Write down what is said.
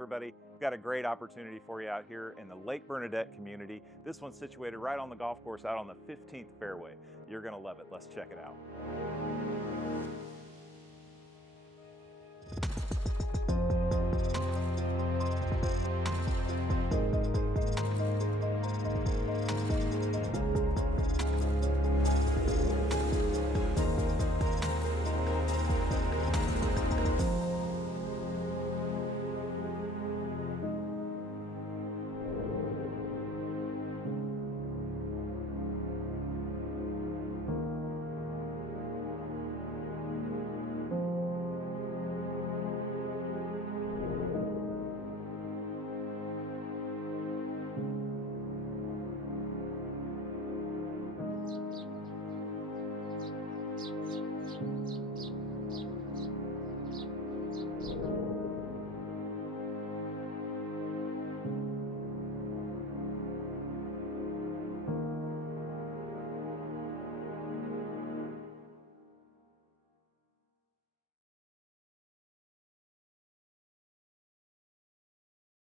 everybody. We've got a great opportunity for you out here in the Lake Bernadette community. This one's situated right on the golf course out on the 15th fairway. You're gonna love it. Let's check it out.